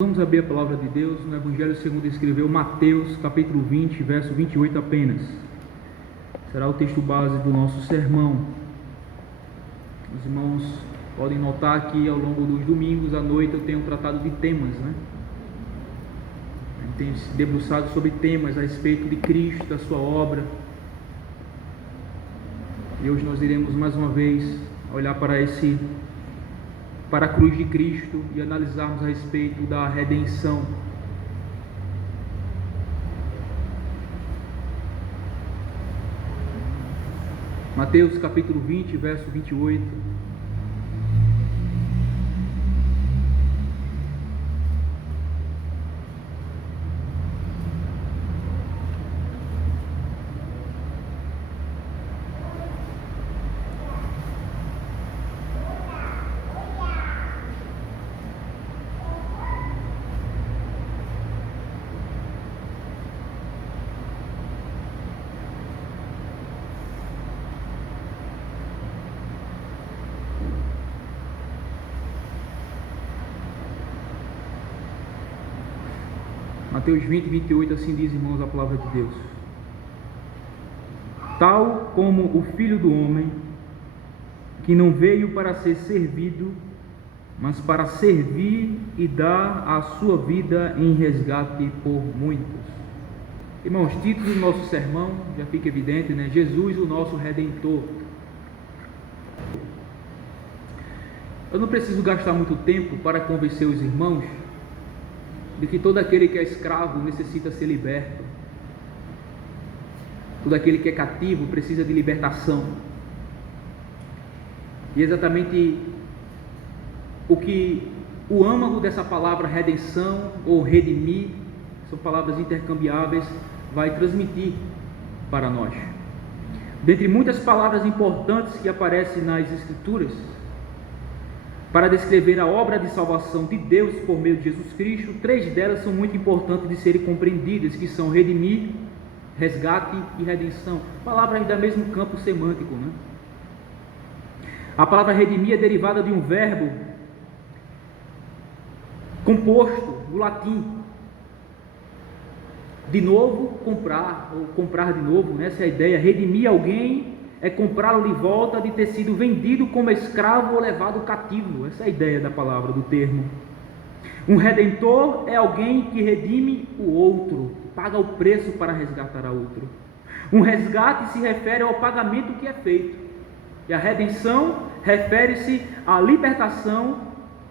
Vamos abrir a palavra de Deus no Evangelho segundo escreveu Mateus, capítulo 20, verso 28 apenas. Será o texto base do nosso sermão. Os irmãos podem notar que ao longo dos domingos à noite eu tenho tratado de temas, Eu tenho se debruçado sobre temas a respeito de Cristo, da sua obra. E hoje nós iremos mais uma vez olhar para a cruz de Cristo e analisarmos a respeito da redenção. Mateus capítulo 20, verso 28. Mateus 20, 28, assim diz, irmãos, a palavra de Deus. Tal como o Filho do Homem, que não veio para ser servido, mas para servir e dar a sua vida em resgate por muitos. Irmãos, título do nosso sermão, já fica evidente, Jesus, o nosso Redentor. Eu não preciso gastar muito tempo para convencer os irmãos de que todo aquele que é escravo necessita ser liberto. Todo aquele que é cativo precisa de libertação. E exatamente o âmago dessa palavra redenção ou redimir, são palavras intercambiáveis, vai transmitir para nós. Dentre muitas palavras importantes que aparecem nas Escrituras, para descrever a obra de salvação de Deus por meio de Jesus Cristo, 3 delas são muito importantes de serem compreendidas, que são redimir, resgate e redenção. Palavras do mesmo campo semântico, A palavra redimir é derivada de um verbo composto do latim. De novo, comprar, ou comprar de novo, essa é a ideia. Redimir alguém é comprá-lo de volta de ter sido vendido como escravo ou levado cativo. Essa é a ideia da palavra, do termo. Um redentor é alguém que redime o outro, paga o preço para resgatar a outro. Um resgate se refere ao pagamento que é feito. E a redenção refere-se à libertação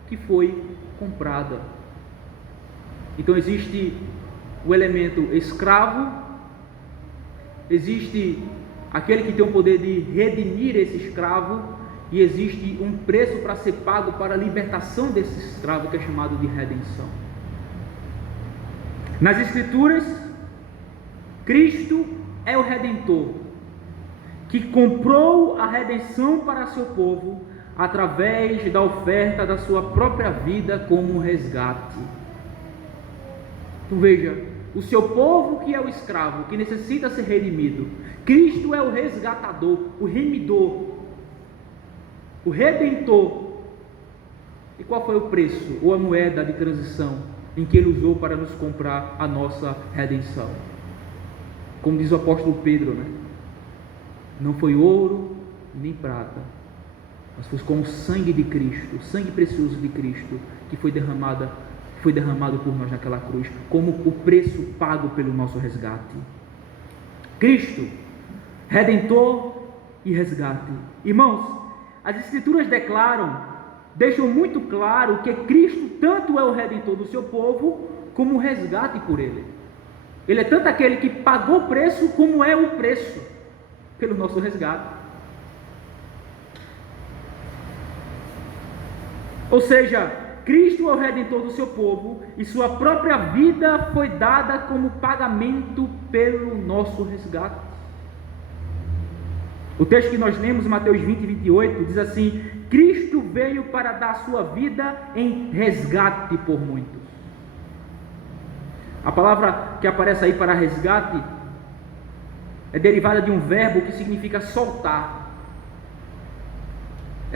que foi comprada. Então existe o elemento escravo, existe aquele que tem o poder de redimir esse escravo, e existe um preço para ser pago para a libertação desse escravo, que é chamado de redenção. Nas Escrituras, Cristo é o Redentor, que comprou a redenção para seu povo através da oferta da sua própria vida como resgate. Então veja, o seu povo que é o escravo, que necessita ser redimido, Cristo é o resgatador, o remidor, o redentor. E qual foi o preço, ou a moeda de transição em que ele usou para nos comprar a nossa redenção? Como diz o apóstolo Pedro, Não foi ouro nem prata, mas foi com o sangue de Cristo, o sangue precioso de Cristo, que foi derramado por nós naquela cruz, como o preço pago pelo nosso resgate. Cristo, Redentor e resgate. Irmãos, as Escrituras deixam muito claro que Cristo tanto é o Redentor do seu povo, como o resgate por ele. Ele é tanto aquele que pagou o preço, como é o preço pelo nosso resgate. Ou seja, Cristo é o Redentor do seu povo, e sua própria vida foi dada como pagamento pelo nosso resgate. O texto que nós lemos, Mateus 20, 28, diz assim: Cristo veio para dar sua vida em resgate por muitos. A palavra que aparece aí para resgate é derivada de um verbo que significa soltar.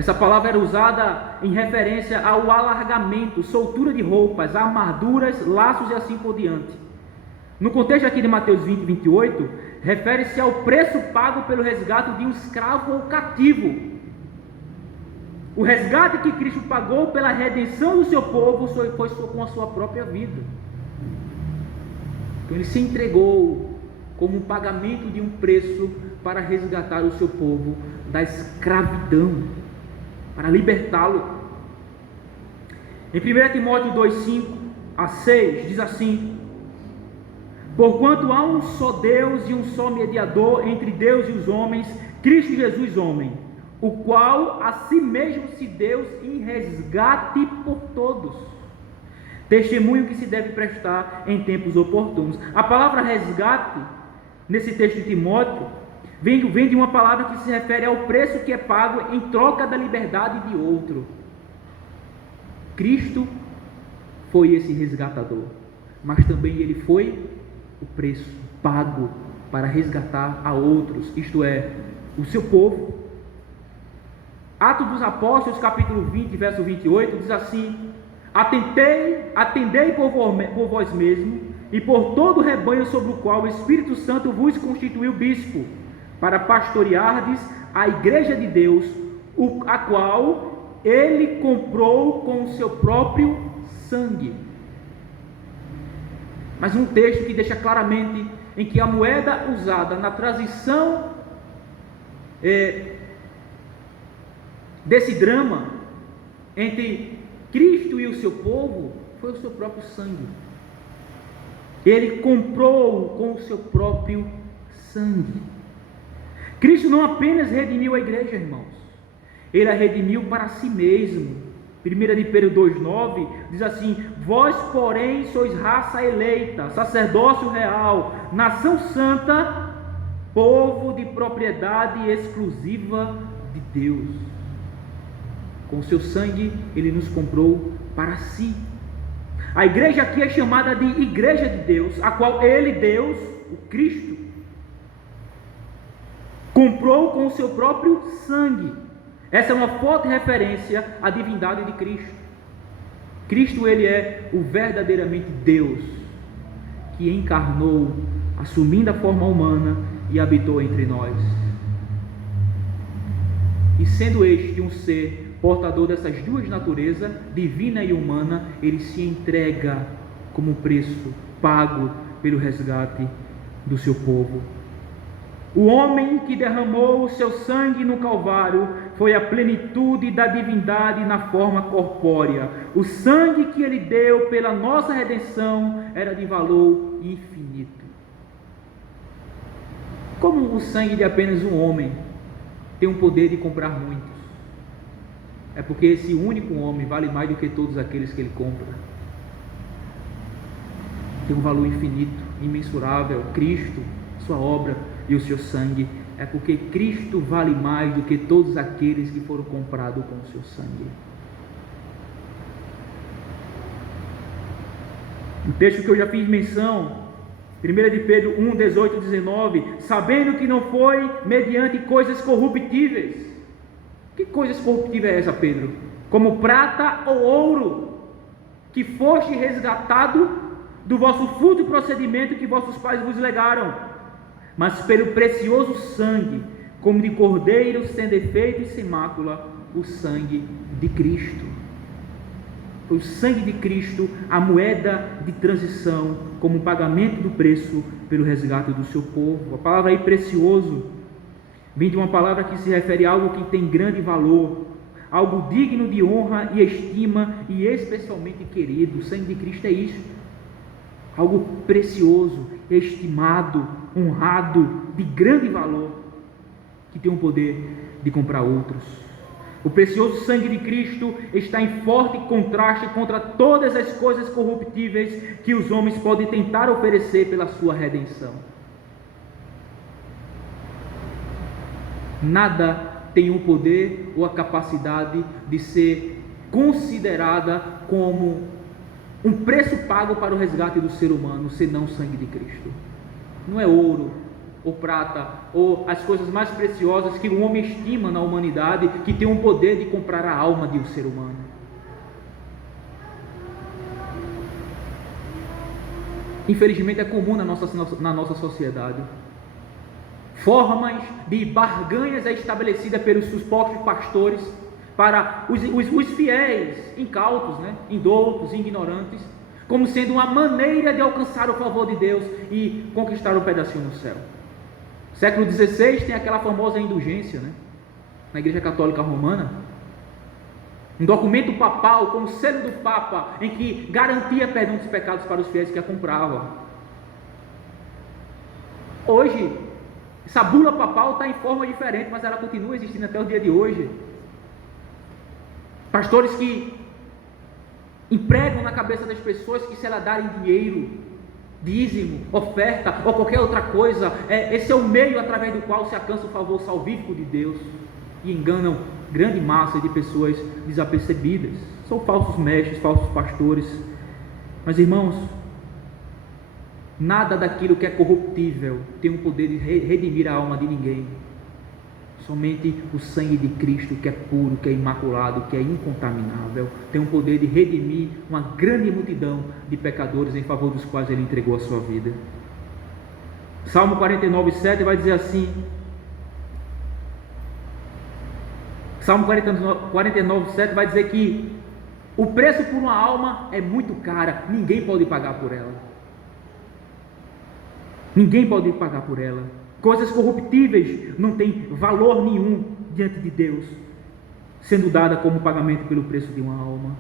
Essa palavra era usada em referência ao alargamento, soltura de roupas, amarduras, laços e assim por diante. No contexto aqui de Mateus 20, 28, refere-se ao preço pago pelo resgate de um escravo ou cativo. O resgate que Cristo pagou pela redenção do seu povo foi com a sua própria vida. Então ele se entregou como um pagamento de um preço para resgatar o seu povo da escravidão, para libertá-lo. Em 1 Timóteo 2, 5 a 6 diz assim: porquanto há um só Deus e um só mediador entre Deus e os homens, Cristo Jesus homem, o qual a si mesmo se deu em resgate por todos. Testemunho que se deve prestar em tempos oportunos. A palavra resgate, nesse texto de Timóteo, vem de uma palavra que se refere ao preço que é pago em troca da liberdade de outro. Cristo foi esse resgatador, mas também ele foi o preço pago para resgatar a outros, isto é, o seu povo. Atos dos Apóstolos, capítulo 20, verso 28, diz assim: atendei por vós mesmos e por todo o rebanho sobre o qual o Espírito Santo vos constituiu bispo, para pastoreardes a igreja de Deus, a qual ele comprou com o seu próprio sangue. Mas um texto que deixa claramente em que a moeda usada na transição desse drama entre Cristo e o seu povo foi o seu próprio sangue. Ele comprou com o seu próprio sangue. Cristo não apenas redimiu a igreja, irmãos, ele a redimiu para si mesmo. 1 de Pedro 2,9 diz assim: vós, porém, sois raça eleita, sacerdócio real, nação santa, povo de propriedade exclusiva de Deus. Com o seu sangue ele nos comprou para si. A igreja aqui é chamada de igreja de Deus, a qual ele, Deus, o Cristo, comprou com o seu próprio sangue. Essa é uma forte referência à divindade de Cristo. Cristo, ele é o verdadeiramente Deus, que encarnou, assumindo a forma humana e habitou entre nós. E sendo este um ser portador dessas duas naturezas, divina e humana, ele se entrega como preço pago pelo resgate do seu povo. O homem que derramou o seu sangue no Calvário foi a plenitude da divindade na forma corpórea. O sangue que ele deu pela nossa redenção era de valor infinito. Como o sangue de apenas um homem tem o poder de comprar muitos? É porque esse único homem vale mais do que todos aqueles que ele compra. Tem um valor infinito, imensurável. Cristo, sua obra e o seu sangue, é porque Cristo vale mais do que todos aqueles que foram comprados com o seu sangue. O texto que eu já fiz menção, 1 de Pedro 1, 18 e 19, sabendo que não foi mediante coisas corruptíveis. Que coisas corruptíveis é essa, Pedro? Como prata ou ouro, que foste resgatado do vosso fútil procedimento que vossos pais vos legaram, mas pelo precioso sangue, como de cordeiro sem defeito e sem mácula, o sangue de Cristo. Foi o sangue de Cristo a moeda de transição, como pagamento do preço pelo resgate do seu povo. A palavra aí precioso vem de uma palavra que se refere a algo que tem grande valor, algo digno de honra e estima e especialmente querido. O sangue de Cristo é isso, algo precioso, estimado, honrado, de grande valor, que tem o poder de comprar outros. O precioso sangue de Cristo está em forte contraste contra todas as coisas corruptíveis que os homens podem tentar oferecer pela sua redenção. Nada tem o poder ou a capacidade de ser considerada como um preço pago para o resgate do ser humano, senão o sangue de Cristo. Não é ouro, ou prata, ou as coisas mais preciosas que o homem estima na humanidade, que tem o poder de comprar a alma de um ser humano. Infelizmente é comum na nossa sociedade. Formas de barganhas é estabelecida pelos supostos pastores para os fiéis, incautos, indoutos, ignorantes, como sendo uma maneira de alcançar o favor de Deus e conquistar um pedacinho no céu. Século XVI tem aquela famosa indulgência, na Igreja Católica Romana, um documento papal com o selo do Papa, em que garantia perdão dos pecados para os fiéis que a compravam. Hoje, essa bula papal está em forma diferente, mas ela continua existindo até o dia de hoje. Pastores que empregam na cabeça das pessoas que se elas darem dinheiro, dízimo, oferta ou qualquer outra coisa, esse é o meio através do qual se alcança o favor salvífico de Deus, e enganam grande massa de pessoas desapercebidas. São falsos mestres, falsos pastores. Mas, irmãos, nada daquilo que é corruptível tem o poder de redimir a alma de ninguém. Somente o sangue de Cristo, que é puro, que é imaculado, que é incontaminável, tem o poder de redimir uma grande multidão de pecadores em favor dos quais Ele entregou a sua vida. Salmo 49:7 vai dizer assim. Salmo 49:7 vai dizer que o preço por uma alma é muito cara, ninguém pode pagar por ela. Ninguém pode pagar por ela. Coisas corruptíveis não têm valor nenhum diante de Deus, sendo dada como pagamento pelo preço de uma alma.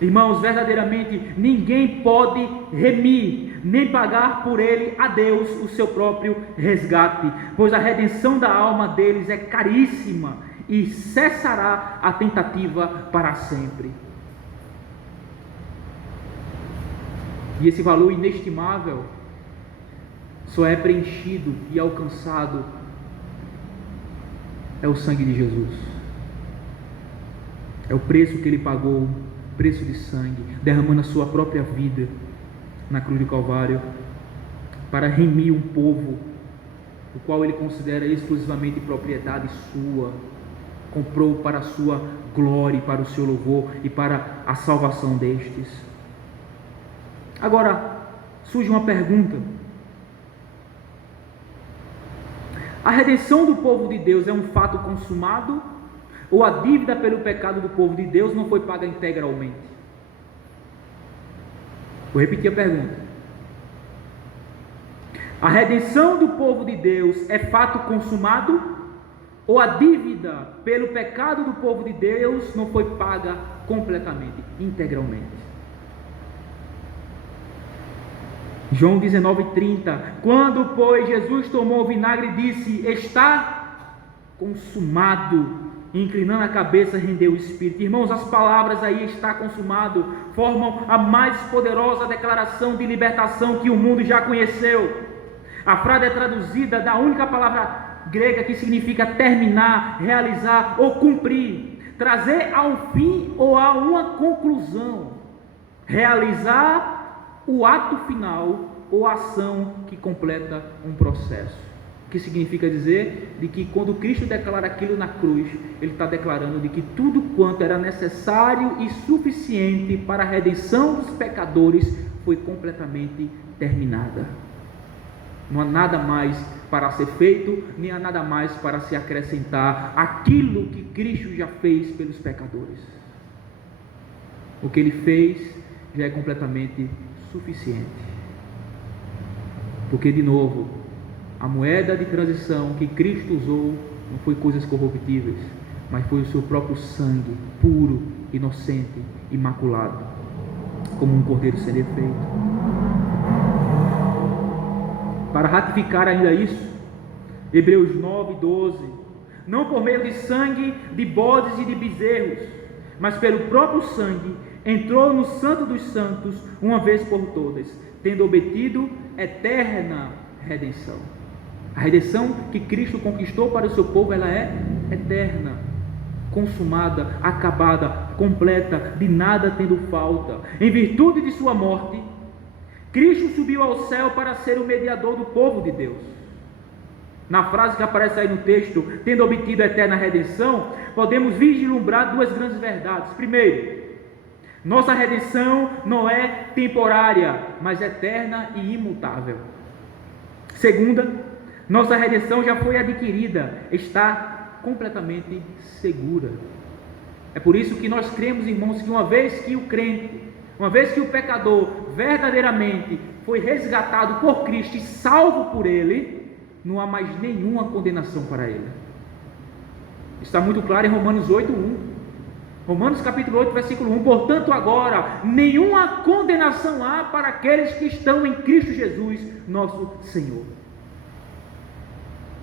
Irmãos, verdadeiramente ninguém pode remir, nem pagar por ele a Deus o seu próprio resgate, pois a redenção da alma deles é caríssima e cessará a tentativa para sempre. E esse valor inestimável só é preenchido e alcançado é o sangue de Jesus. É o preço que Ele pagou, preço de sangue, derramando a sua própria vida na cruz do Calvário, para remir um povo, o qual Ele considera exclusivamente propriedade sua, comprou para a sua glória, para o seu louvor e para a salvação destes. Agora, surge uma pergunta: a redenção do povo de Deus é um fato consumado, ou a dívida pelo pecado do povo de Deus não foi paga integralmente? Vou repetir a pergunta. A redenção do povo de Deus é fato consumado, ou a dívida pelo pecado do povo de Deus não foi paga completamente, integralmente? João 19:30, quando, pois, Jesus tomou o vinagre e disse: está consumado, inclinando a cabeça, rendeu o espírito. Irmãos, as palavras aí, está consumado, formam a mais poderosa declaração de libertação que o mundo já conheceu. A frase é traduzida da única palavra grega que significa terminar, realizar ou cumprir, trazer a um fim ou a uma conclusão, realizar o ato final ou ação que completa um processo. O que significa dizer de que quando Cristo declara aquilo na cruz, Ele está declarando de que tudo quanto era necessário e suficiente para a redenção dos pecadores foi completamente terminada. Não há nada mais para ser feito, nem há nada mais para se acrescentar àquilo que Cristo já fez pelos pecadores. O que Ele fez já é completamente suficiente. Porque, de novo, a moeda de transição que Cristo usou não foi coisas corruptíveis, mas foi o seu próprio sangue, puro, inocente, imaculado, como um cordeiro sem defeito. Para ratificar ainda isso, Hebreus 9:12, não por meio de sangue de bodes e de bezerros, mas pelo próprio sangue, entrou no Santo dos Santos uma vez por todas, tendo obtido eterna redenção. A redenção que Cristo conquistou para o seu povo, ela é eterna, consumada, acabada, completa, de nada tendo falta. Em virtude de sua morte, Cristo subiu ao céu para ser o mediador do povo de Deus. Na frase que aparece aí no texto, tendo obtido a eterna redenção, podemos vislumbrar duas grandes verdades. Primeiro, nossa redenção não é temporária, mas eterna e imutável. Segunda, nossa redenção já foi adquirida, está completamente segura. É por isso que nós cremos, irmãos, que uma vez que o crente, uma vez que o pecador verdadeiramente foi resgatado por Cristo e salvo por Ele, não há mais nenhuma condenação para ele. Está muito claro em Romanos 8:1. Romanos capítulo 8, versículo 1. Portanto, agora, nenhuma condenação há para aqueles que estão em Cristo Jesus, nosso Senhor.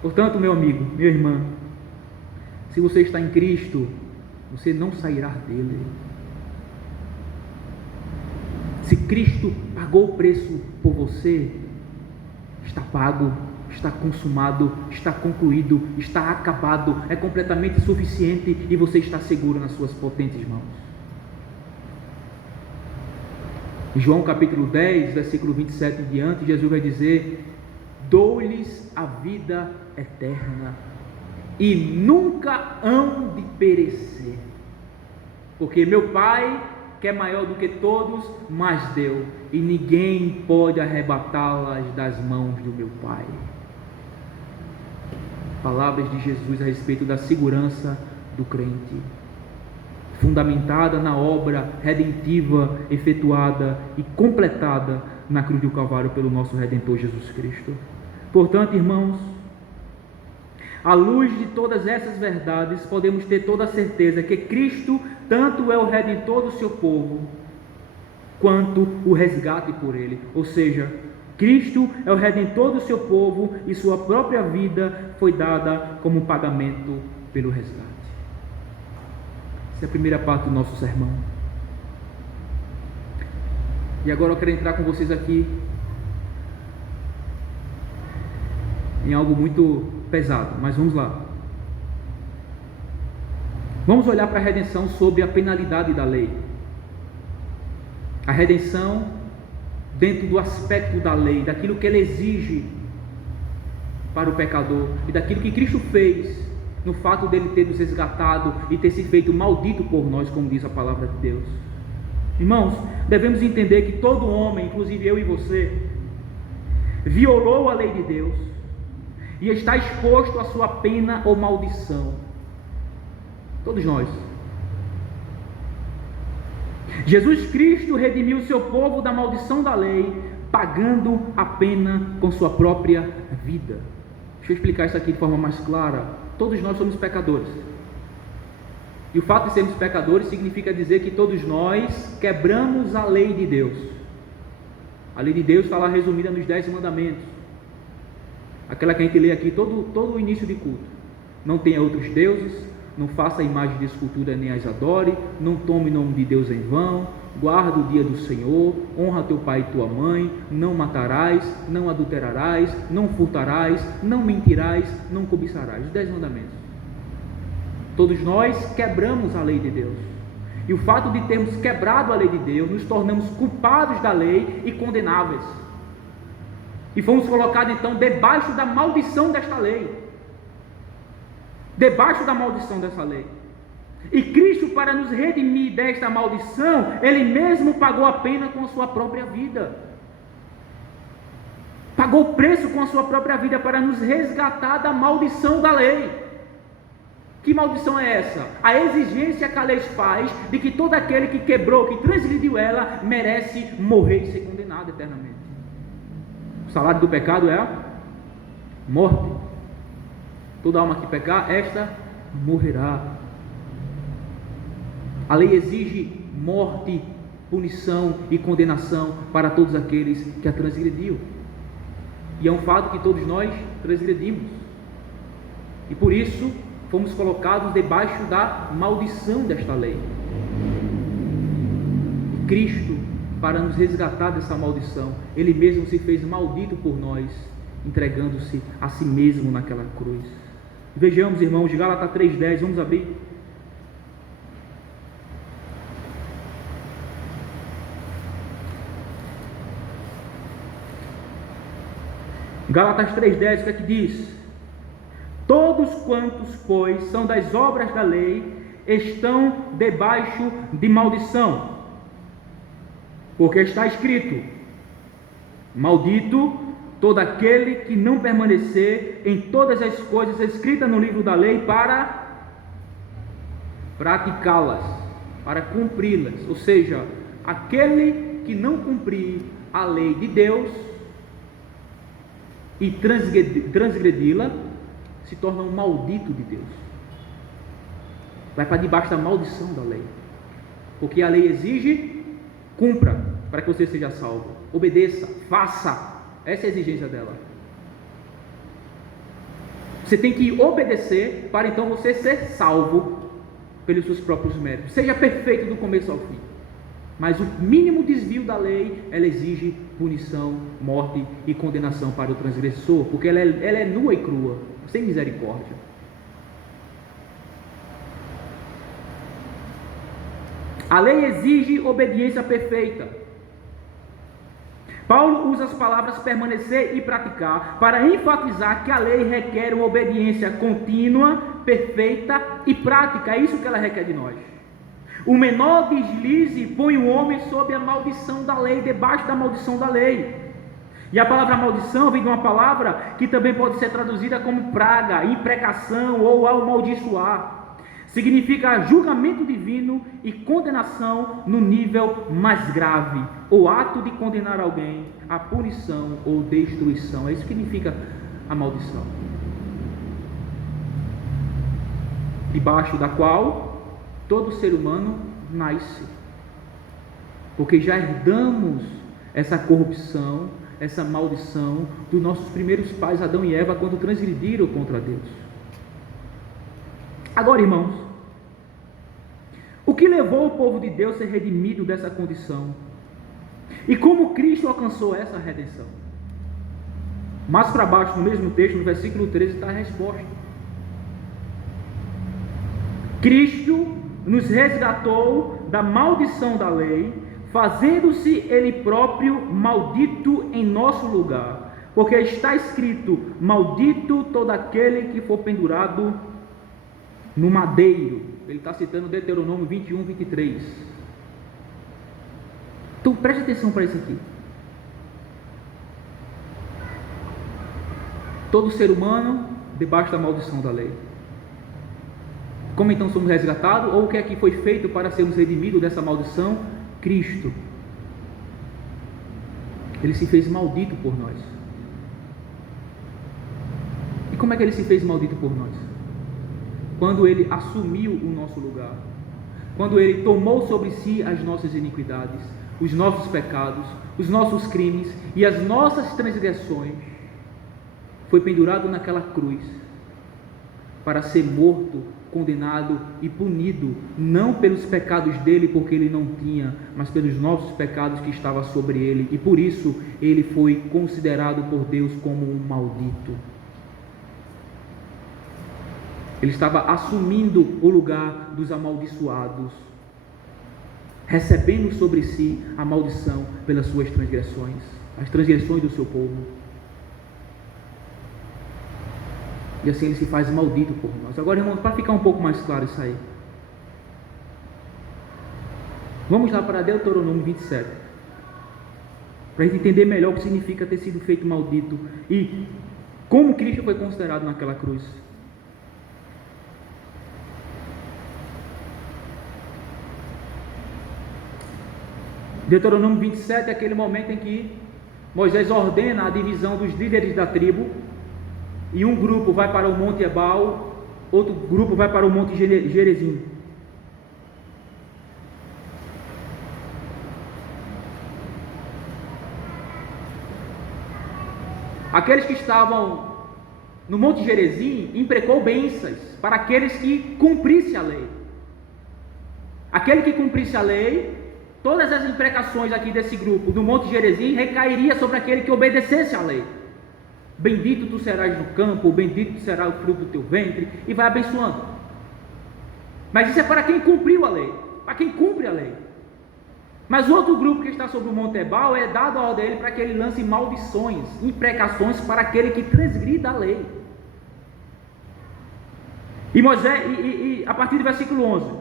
Portanto, meu amigo, minha irmã, se você está em Cristo, você não sairá dele. Se Cristo pagou o preço por você, está pago, está consumado, está concluído, está acabado, é completamente suficiente e você está seguro nas suas potentes mãos. Em João capítulo 10, versículo 27 em diante, Jesus vai dizer: dou-lhes a vida eterna e nunca hão de perecer, porque meu Pai, que é maior do que todos, mas deu, e ninguém pode arrebatá-las das mãos do meu Pai. Palavras de Jesus a respeito da segurança do crente, fundamentada na obra redentiva efetuada e completada na cruz do Calvário pelo nosso Redentor Jesus Cristo. Portanto, irmãos, à luz de todas essas verdades, podemos ter toda a certeza que Cristo tanto é o Redentor do seu povo, quanto o resgate por ele. Ou seja, Cristo é o Redentor do seu povo e sua própria vida foi dada como pagamento pelo resgate. Essa é a primeira parte do nosso sermão. E agora eu quero entrar com vocês aqui em algo muito pesado, mas vamos lá. Vamos olhar para a redenção sob a penalidade da lei. A redenção dentro do aspecto da lei, daquilo que ela exige para o pecador e daquilo que Cristo fez no fato dele ter nos resgatado e ter se feito maldito por nós, como diz a palavra de Deus. Irmãos, devemos entender que todo homem, inclusive eu e você, violou a lei de Deus e está exposto à sua pena ou maldição. Todos nós. Jesus Cristo redimiu o seu povo da maldição da lei, pagando a pena com sua própria vida. Deixa eu explicar isso aqui de forma mais clara. Todos nós somos pecadores. E o fato de sermos pecadores significa dizer que todos nós quebramos a lei de Deus. A lei de Deus está lá resumida nos 10 mandamentos. Aquela que a gente lê aqui todo o início de culto. Não tenha outros deuses, não faça a imagem de escultura nem as adore, não tome o nome de Deus em vão, guarda o dia do Senhor, honra teu pai e tua mãe, não matarás, não adulterarás, não furtarás, não mentirás, não cobiçarás. Os 10 mandamentos. Todos nós quebramos a lei de Deus. E o fato de termos quebrado a lei de Deus, nos tornamos culpados da lei e condenáveis. E fomos colocados então debaixo da maldição desta lei. Debaixo da maldição dessa lei. E Cristo, para nos redimir desta maldição, Ele mesmo pagou a pena com a sua própria vida. Pagou o preço com a sua própria vida para nos resgatar da maldição da lei. Que maldição é essa? A exigência que a lei faz de que todo aquele que quebrou, que transgrediu ela, merece morrer e ser condenado eternamente. O salário do pecado é a morte. Toda alma que pecar, esta morrerá. A lei exige morte, punição e condenação para todos aqueles que a transgrediu. E é um fato que todos nós transgredimos. E por isso fomos colocados debaixo da maldição desta lei. E Cristo, para nos resgatar dessa maldição, Ele mesmo se fez maldito por nós, entregando-se a si mesmo naquela cruz. Vejamos, irmãos, de Gálatas 3:10, vamos abrir. Gálatas 3,10, o que é que diz? Todos quantos, pois, são das obras da lei, estão debaixo de maldição. Porque está escrito: maldito todo aquele que não permanecer em todas as coisas escritas no livro da lei para praticá-las, para cumpri-las. Ou seja, aquele que não cumprir a lei de Deus e transgredi-la, se torna um maldito de Deus. Vai para debaixo da maldição da lei. Porque a lei exige: cumpra para que você seja salvo. Obedeça, faça. Essa é a exigência dela. Você tem que obedecer para então você ser salvo pelos seus próprios méritos. Seja perfeito do começo ao fim. Mas o mínimo desvio da lei, ela exige punição, morte e condenação para o transgressor, porque ela é nua e crua, sem misericórdia. A lei exige obediência perfeita. Paulo usa as palavras permanecer e praticar para enfatizar que a lei requer uma obediência contínua, perfeita e prática. É isso que ela requer de nós. O menor deslize põe o homem sob a maldição da lei, debaixo da maldição da lei. E a palavra maldição vem de uma palavra que também pode ser traduzida como praga, imprecação ou amaldiçoar. Significa julgamento divino e condenação no nível mais grave, o ato de condenar alguém à punição ou destruição. É isso que significa a maldição, debaixo da qual todo ser humano nasce, porque já herdamos essa corrupção, essa maldição dos nossos primeiros pais, Adão e Eva, quando transgrediram contra Deus. Agora, irmãos, o que levou o povo de Deus a ser redimido dessa condição? E como Cristo alcançou essa redenção? Mais para baixo, no mesmo texto, no versículo 13, está a resposta. Cristo nos resgatou da maldição da lei, fazendo-se Ele próprio maldito em nosso lugar, porque está escrito: maldito todo aquele que for pendurado no madeiro. Ele está citando Deuteronômio 21, 23. Então preste atenção para isso aqui. Todo ser humano debaixo da maldição da lei. Como então somos resgatados? Ou o que é que foi feito para sermos redimidos dessa maldição? Cristo. Ele se fez maldito por nós. E como é que ele se fez maldito por nós? Quando ele assumiu o nosso lugar, quando ele tomou sobre si as nossas iniquidades, os nossos pecados, os nossos crimes e as nossas transgressões, foi pendurado naquela cruz para ser morto, condenado e punido, não pelos pecados dele, porque ele não tinha, mas pelos nossos pecados que estavam sobre ele, e por isso ele foi considerado por Deus como um maldito. Ele estava assumindo o lugar dos amaldiçoados, recebendo sobre si a maldição pelas suas transgressões, as transgressões do seu povo. E assim ele se faz maldito por nós. Agora, irmãos, para ficar um pouco mais claro isso aí, vamos lá para Deuteronômio 27, para a gente entender melhor o que significa ter sido feito maldito e como Cristo foi considerado naquela cruz. Deuteronômio 27 é aquele momento em que Moisés ordena a divisão dos líderes da tribo, e um grupo vai para o Monte Ebal, outro grupo vai para o Monte Gerizim. Aqueles que estavam no Monte Gerizim imprecou bênçãos para aqueles que cumprissem a lei. Aquele que cumprisse a lei, todas as imprecações aqui desse grupo do Monte Gerizim recairia sobre aquele que obedecesse à lei. Bendito tu serás no campo, bendito será o fruto do teu ventre, e vai abençoando. Mas isso é para quem cumpriu a lei, para quem cumpre a lei. Mas o outro grupo que está sobre o Monte Ebal é dado a ordem a ele para que ele lance maldições, imprecações para aquele que transgrida a lei. E Moisés, a partir do versículo 11,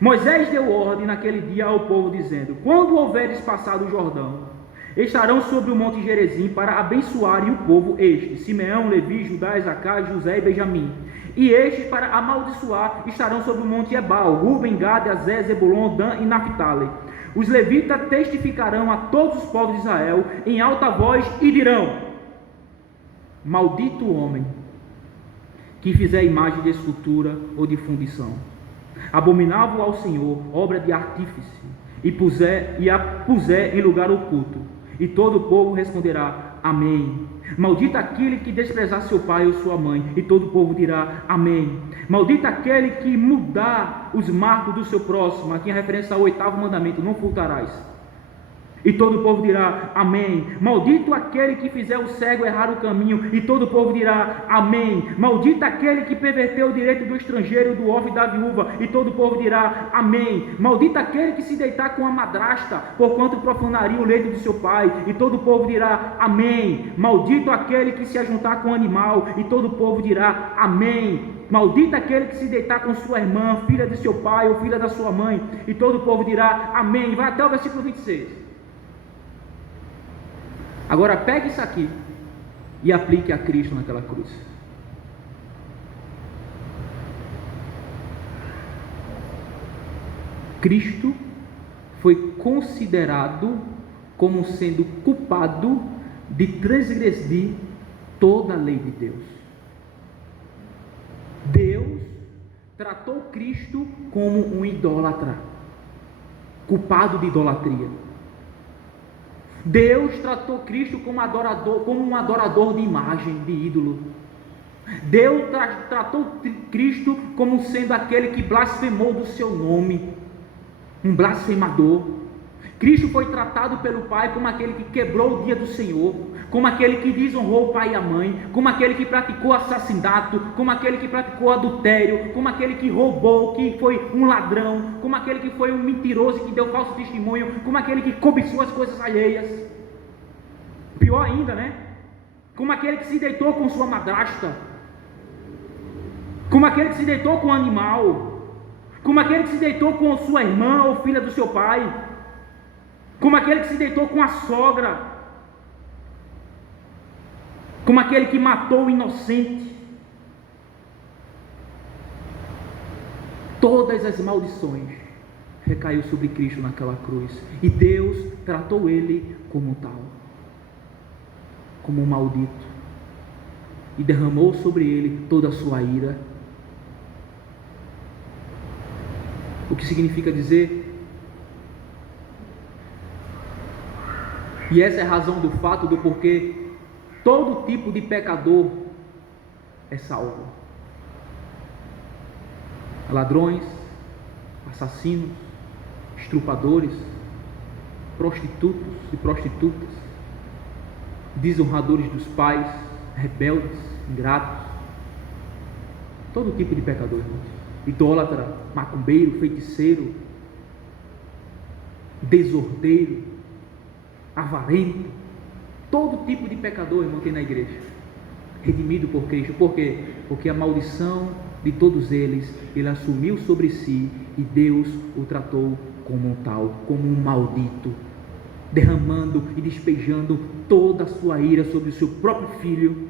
Moisés deu ordem naquele dia ao povo, dizendo: quando houveres passado o Jordão, estarão sobre o monte Gerizim para abençoarem o povo estes: Simeão, Levi, Judá, Isacar, José e Benjamim. E estes, para amaldiçoar, estarão sobre o monte Ebal: Ruben, Gad, Azé, Zebulon, Dan e Naphtali. Os levitas testificarão a todos os povos de Israel em alta voz e dirão: maldito o homem que fizer imagem de escultura ou de fundição, abominável ao Senhor, obra de artífice, e a puser em lugar oculto. E todo o povo responderá: amém. Maldito aquele que desprezar seu pai ou sua mãe. E todo o povo dirá: amém. Maldito aquele que mudar os marcos do seu próximo. Aqui em referência ao 8º mandamento: não furtarás. E todo o povo dirá: amém. Maldito aquele que fizer o cego errar o caminho. E todo o povo dirá: amém. Maldito aquele que perverteu o direito do estrangeiro, do órfão e da viúva. E todo o povo dirá: amém. Maldito aquele que se deitar com a madrasta, porquanto profanaria o leito de seu pai. E todo o povo dirá: amém. Maldito aquele que se ajuntar com o animal. E todo o povo dirá: amém. Maldito aquele que se deitar com sua irmã, filha de seu pai ou filha da sua mãe. E todo o povo dirá: amém. Vai até o versículo 26. Agora pegue isso aqui e aplique a Cristo naquela cruz. Cristo foi considerado como sendo culpado de transgredir toda a lei de Deus. Deus tratou Cristo como um idólatra, culpado de idolatria. Deus tratou Cristo como um adorador de imagem, de ídolo. Deus tratou Cristo como sendo aquele que blasfemou do seu nome, um blasfemador. Cristo foi tratado pelo Pai como aquele que quebrou o dia do Senhor, como aquele que desonrou o pai e a mãe, como aquele que praticou assassinato, como aquele que praticou adultério, como aquele que roubou, que foi um ladrão, como aquele que foi um mentiroso que deu falso testemunho, como aquele que cobiçou as coisas alheias. Pior ainda, né? Como aquele que se deitou com sua madrasta, como aquele que se deitou com um animal, como aquele que se deitou com sua irmã ou filha do seu pai, como aquele que se deitou com a sogra, como aquele que matou o inocente. Todas as maldições recaiu sobre Cristo naquela cruz, e Deus tratou ele como tal, como um maldito, e derramou sobre ele toda a sua ira. O que significa dizer, e essa é a razão do fato do porquê todo tipo de pecador é salvo: ladrões, assassinos, estrupadores, prostitutos e prostitutas, desonradores dos pais, rebeldes, ingratos, todo tipo de pecador, irmãos. Idólatra, macumbeiro, feiticeiro, desordeiro, avarento, todo tipo de pecador, irmão, tem na igreja, redimido por Cristo. Por quê? Porque a maldição de todos eles, ele assumiu sobre si, e Deus o tratou como um tal, como um maldito, derramando e despejando toda a sua ira sobre o seu próprio filho.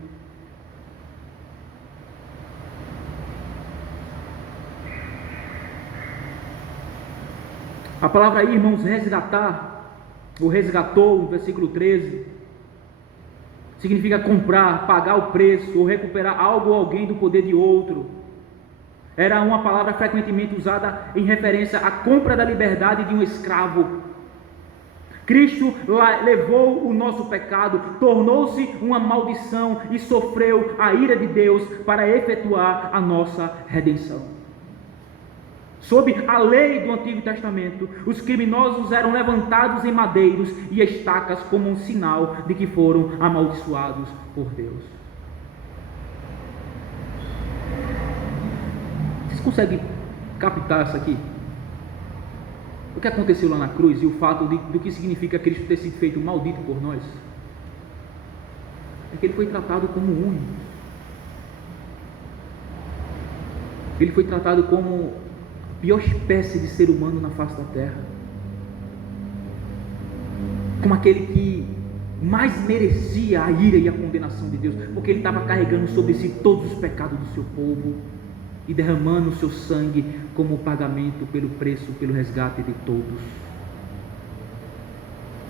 A palavra aí, irmãos, resgatar, ou resgatou, no versículo 13, significa comprar, pagar o preço, ou recuperar algo ou alguém do poder de outro. Era uma palavra frequentemente usada em referência à compra da liberdade de um escravo. Cristo levou o nosso pecado, tornou-se uma maldição e sofreu a ira de Deus para efetuar a nossa redenção. Sob a lei do Antigo Testamento, os criminosos eram levantados em madeiros e estacas como um sinal de que foram amaldiçoados por Deus. Vocês conseguem captar isso aqui? o que aconteceu lá na cruz e o fato do que significa Cristo ter sido feito maldito por nós, é que ele foi tratado como único. Ele foi tratado como a pior espécie de ser humano na face da terra, como aquele que mais merecia a ira e a condenação de Deus, porque ele estava carregando sobre si todos os pecados do seu povo e derramando o seu sangue como pagamento pelo preço, pelo resgate de todos.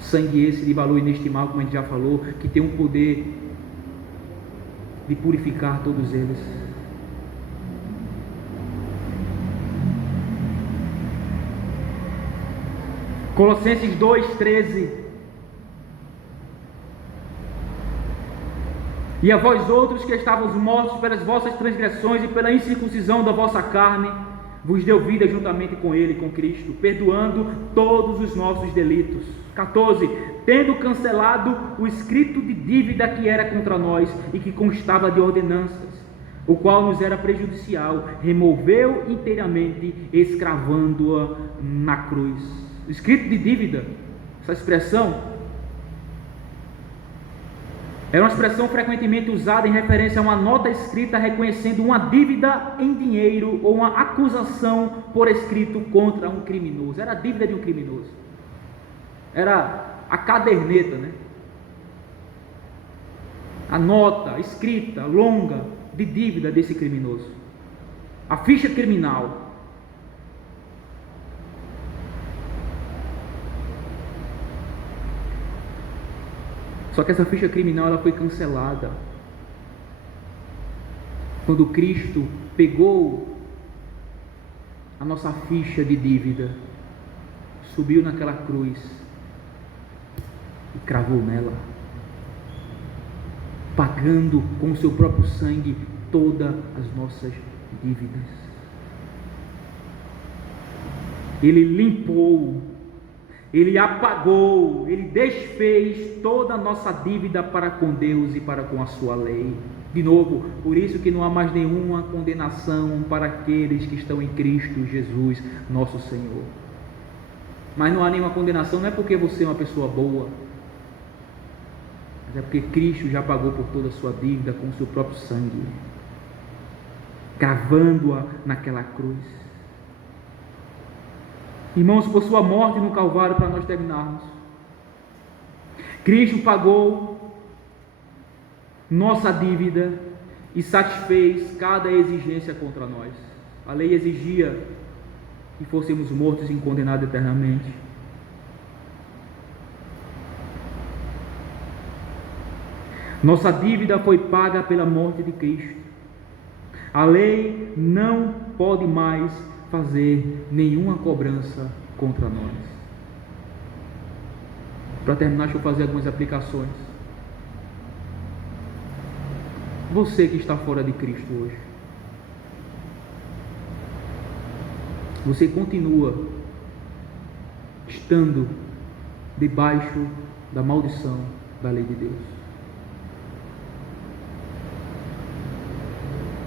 Sangue esse de valor inestimável, como a gente já falou, que tem um poder de purificar todos eles. Colossenses 2,13. E a vós outros que estavais mortos pelas vossas transgressões e pela incircuncisão da vossa carne, vos deu vida juntamente com ele, com Cristo, perdoando todos os nossos delitos. 14. Tendo cancelado o escrito de dívida que era contra nós e que constava de ordenanças, o qual nos era prejudicial, removeu inteiramente, escravando-a na cruz. Escrito de dívida, essa expressão era uma expressão frequentemente usada em referência a uma nota escrita reconhecendo uma dívida em dinheiro ou uma acusação por escrito contra um criminoso. Era a dívida de um criminoso. Era a caderneta, né? A nota escrita, longa, de dívida desse criminoso. A ficha criminal. Só que essa ficha criminal ela foi cancelada quando Cristo pegou a nossa ficha de dívida, subiu naquela cruz e cravou nela, pagando com o seu próprio sangue todas as nossas dívidas. Ele limpou, ele apagou, ele desfez toda a nossa dívida para com Deus e para com a sua lei. De novo, por isso que não há mais nenhuma condenação para aqueles que estão em Cristo Jesus, nosso Senhor. Mas não há nenhuma condenação, não é porque você é uma pessoa boa, mas é porque Cristo já pagou por toda a sua dívida com o seu próprio sangue, cravando-a naquela cruz. Irmãos, por sua morte no Calvário, para nós terminarmos, Cristo pagou nossa dívida e satisfez cada exigência contra nós. A lei exigia que fôssemos mortos e condenados eternamente. Nossa dívida foi paga pela morte de Cristo. A lei não pode mais fazer nenhuma cobrança contra nós. Para terminar, deixa eu fazer algumas aplicações. Você que está fora de Cristo hoje, você continua estando debaixo da maldição da lei de Deus.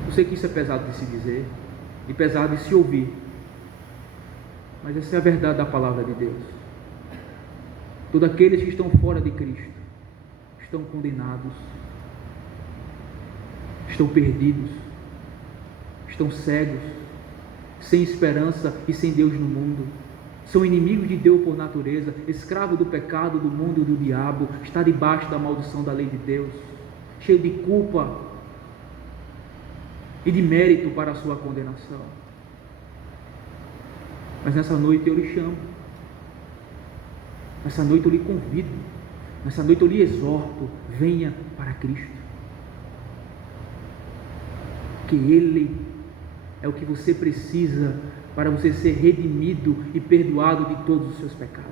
Eu sei que isso é pesado de se dizer e pesado de se ouvir, mas essa é a verdade da palavra de Deus. Todos aqueles que estão fora de Cristo estão condenados, estão perdidos, estão cegos, sem esperança e sem Deus no mundo. São inimigos de Deus por natureza, escravo do pecado, do mundo e do diabo, está debaixo da maldição da lei de Deus, cheio de culpa e de mérito para a sua condenação. Mas nessa noite eu lhe chamo, nessa noite eu lhe convido, nessa noite eu lhe exorto: venha para Cristo, que Ele é o que você precisa para você ser redimido e perdoado de todos os seus pecados.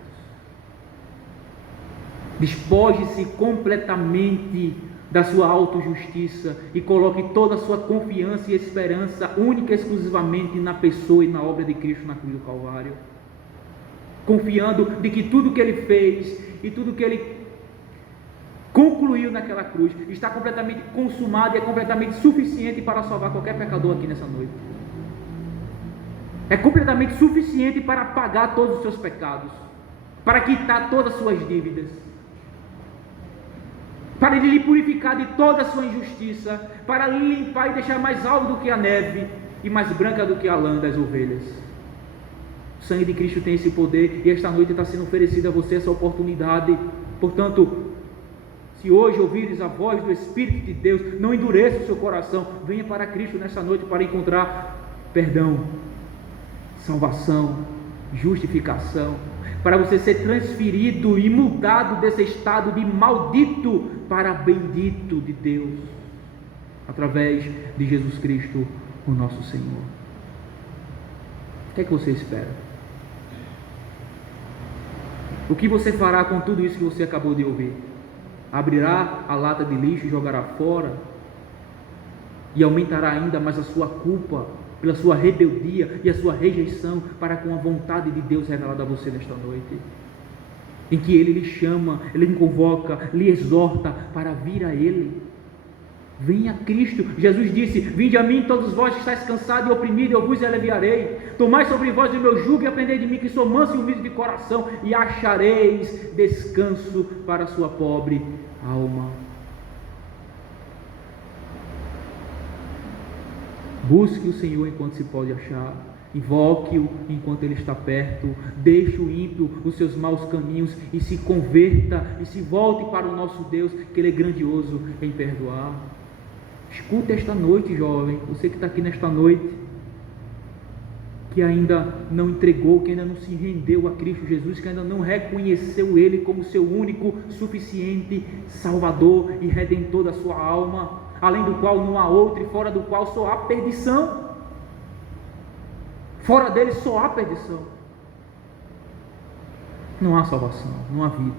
Despoje-se completamente da sua autojustiça e coloque toda a sua confiança e esperança única e exclusivamente na pessoa e na obra de Cristo na cruz do Calvário, confiando de que tudo que Ele fez e tudo que Ele concluiu naquela cruz está completamente consumado e é completamente suficiente para salvar qualquer pecador aqui nessa noite. é completamente suficiente para pagar todos os seus pecados, para quitar todas as suas dívidas, para lhe purificar de toda a sua injustiça, para lhe limpar e deixar mais alvo do que a neve e mais branca do que a lã das ovelhas. O sangue de Cristo tem esse poder, e esta noite está sendo oferecida a você essa oportunidade. Portanto, se hoje ouvires a voz do Espírito de Deus, não endureça o seu coração, venha para Cristo nesta noite para encontrar perdão, salvação, justificação, para você ser transferido e mudado desse estado de maldito para bendito de Deus, através de Jesus Cristo, o nosso Senhor. O que é que você espera? O que você fará com tudo isso que você acabou de ouvir? Abrirá a lata de lixo e jogará fora? E aumentará ainda mais a sua culpa pela sua rebeldia e a sua rejeição para com a vontade de Deus revelada a você nesta noite, em que Ele lhe chama, Ele lhe convoca, lhe exorta para vir a Ele? Venha a Cristo. Jesus disse: vinde a mim todos vós que estáis cansados e oprimidos, eu vos aliviarei. Tomai sobre vós o meu jugo e aprendei de mim, que sou manso e humilde de coração, e achareis descanso para a sua pobre alma. Busque o Senhor enquanto se pode achar, invoque-o enquanto Ele está perto, deixe o ímpio os seus maus caminhos e se converta e se volte para o nosso Deus, que Ele é grandioso em perdoar. Escute esta noite, jovem, você que está aqui nesta noite, que ainda não entregou, que ainda não se rendeu a Cristo Jesus, que ainda não reconheceu Ele como seu único, suficiente Salvador e Redentor da sua alma, além do qual não há outro e fora do qual só há perdição. Fora dele só há perdição. Não há salvação, não há vida.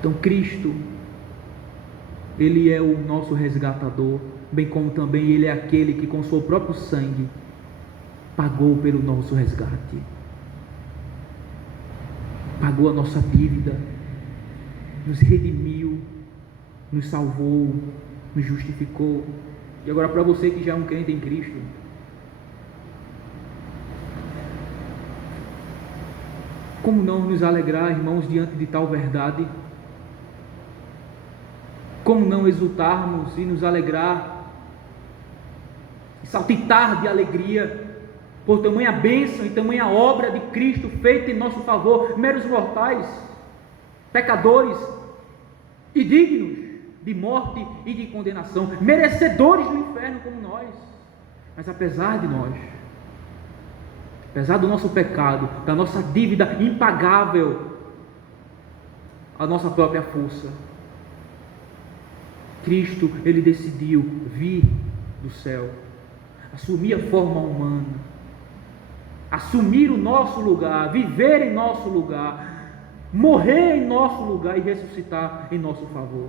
Então Cristo, Ele é o nosso resgatador, bem como também Ele é aquele que com seu próprio sangue pagou pelo nosso resgate, pagou a nossa dívida, nos redimiu, nos salvou, nos justificou. E agora, para você que já é um crente em Cristo, como não nos alegrar, irmãos, diante de tal verdade? Como não exultarmos e nos alegrar, saltitar de alegria por tamanha bênção e tamanha obra de Cristo feita em nosso favor, meros mortais, pecadores e dignos de morte e de condenação, merecedores do inferno como nós. Mas apesar de nós, apesar do nosso pecado, da nossa dívida impagável, a nossa própria força, Cristo, Ele decidiu vir do céu, assumir a forma humana, assumir o nosso lugar, viver em nosso lugar, morrer em nosso lugar e ressuscitar em nosso favor.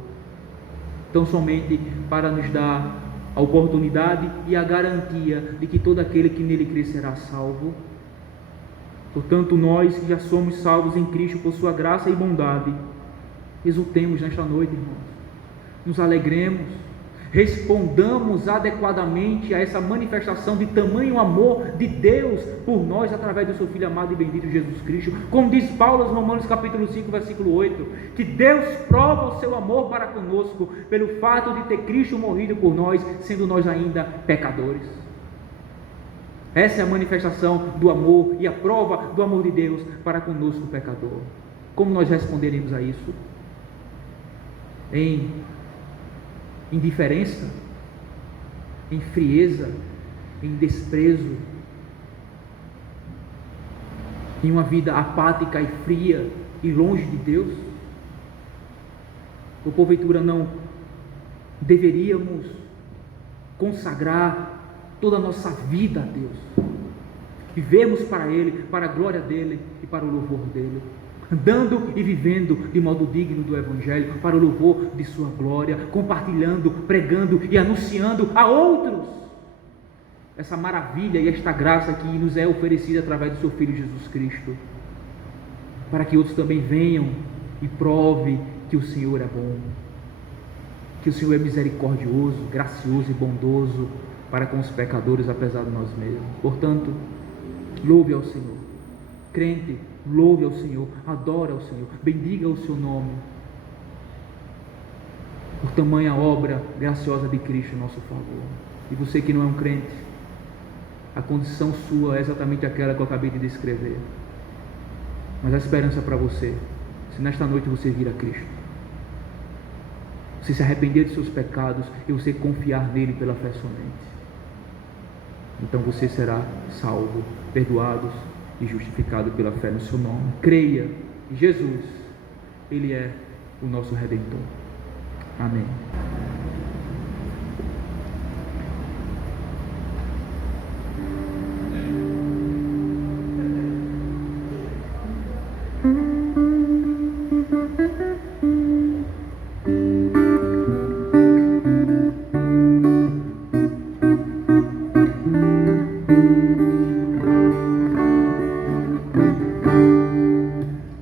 Então, somente para nos dar a oportunidade e a garantia de que todo aquele que nele crê será salvo. Portanto, nós que já somos salvos em Cristo por sua graça e bondade, exultemos nesta noite, irmãos, nos alegremos, respondamos adequadamente a essa manifestação de tamanho amor de Deus por nós através do seu Filho amado e bendito Jesus Cristo, como diz Paulo aos Romanos capítulo 5 versículo 8, que Deus prova o seu amor para conosco pelo fato de ter Cristo morrido por nós, sendo nós ainda pecadores. Essa é a manifestação do amor e a prova do amor de Deus para conosco pecador. Como nós responderemos a isso? Em indiferença, em frieza, em desprezo, em uma vida apática e fria e longe de Deus? Ou porventura não deveríamos consagrar toda a nossa vida a Deus, vivermos para Ele, para a glória dEle e para o louvor dEle, andando e vivendo de modo digno do Evangelho, para o louvor de sua glória, compartilhando, pregando e anunciando a outros essa maravilha e esta graça que nos é oferecida através do seu Filho Jesus Cristo, para que outros também venham e provem que o Senhor é bom, que o Senhor é misericordioso, gracioso e bondoso, para com os pecadores, apesar de nós mesmos. Portanto, louve ao Senhor. Crente, louve ao Senhor, adore ao Senhor, bendiga o seu nome, por tamanha obra graciosa de Cristo em nosso favor. E você que não é um crente, a condição sua é exatamente aquela que eu acabei de descrever. Mas a esperança para você, se nesta noite você vir a Cristo, você se arrepender de seus pecados e você confiar nele pela fé somente, então você será salvo, perdoado e justificado pela fé no seu nome. Creia em Jesus, Ele é o nosso Redentor. Amém.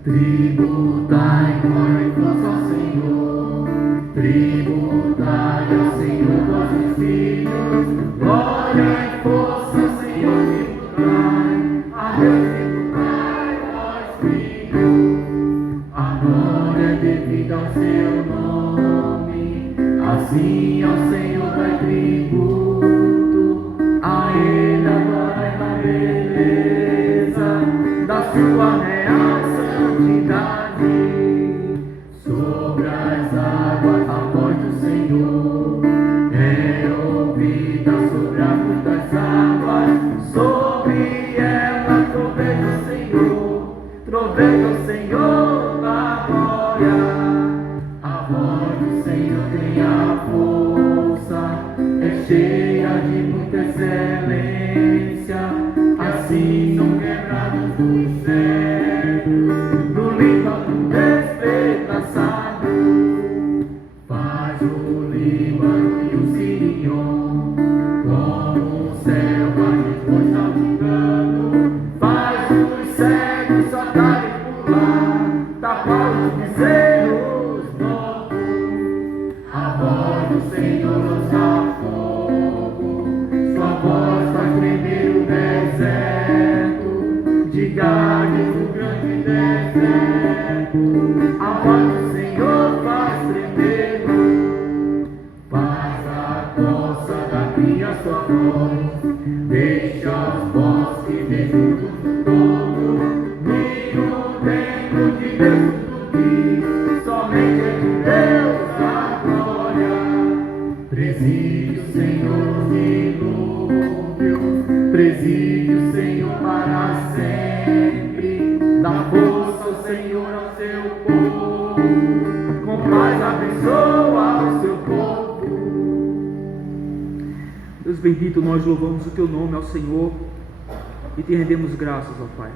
Tributai glória e força ao Senhor, tributai ao Senhor vossos filhos, glória e força ao Senhor, tributai, a Deus tributai vós filhos, a glória é devida ao seu nome, assim ao Senhor dai tributo, a Ele a glória e a beleza da sua real santidade. Sobre as águas a voz do Senhor é ouvida, sobre as muitas águas, sobre ela troveja o Senhor, troveja o Senhor da glória. A voz do Senhor tem a força, é cheia de muita excelência, assim são quebrados os céus, do Líbano despedaçado, faz o Líbano e o Sirion, como o céu vai depois saltando, faz os cegos saltarem por lá, tapar os bezerros mortos. A voz do Senhor lança fogo, sua voz faz tremer o deserto, de Gades o grande deserto. A voz do Senhor faz tremer, faz a coça da cria sua voz, deixa os bosques desnudos do todo, e o templo de Deus tudo que somente é de Deus a glória. Preside o Senhor os dilúvios, preside o Senhor para sempre, dá força ao Senhor ao seu povo, com paz abençoa o seu povo. Deus bendito, nós louvamos o teu nome ao Senhor e te rendemos graças, ó Pai.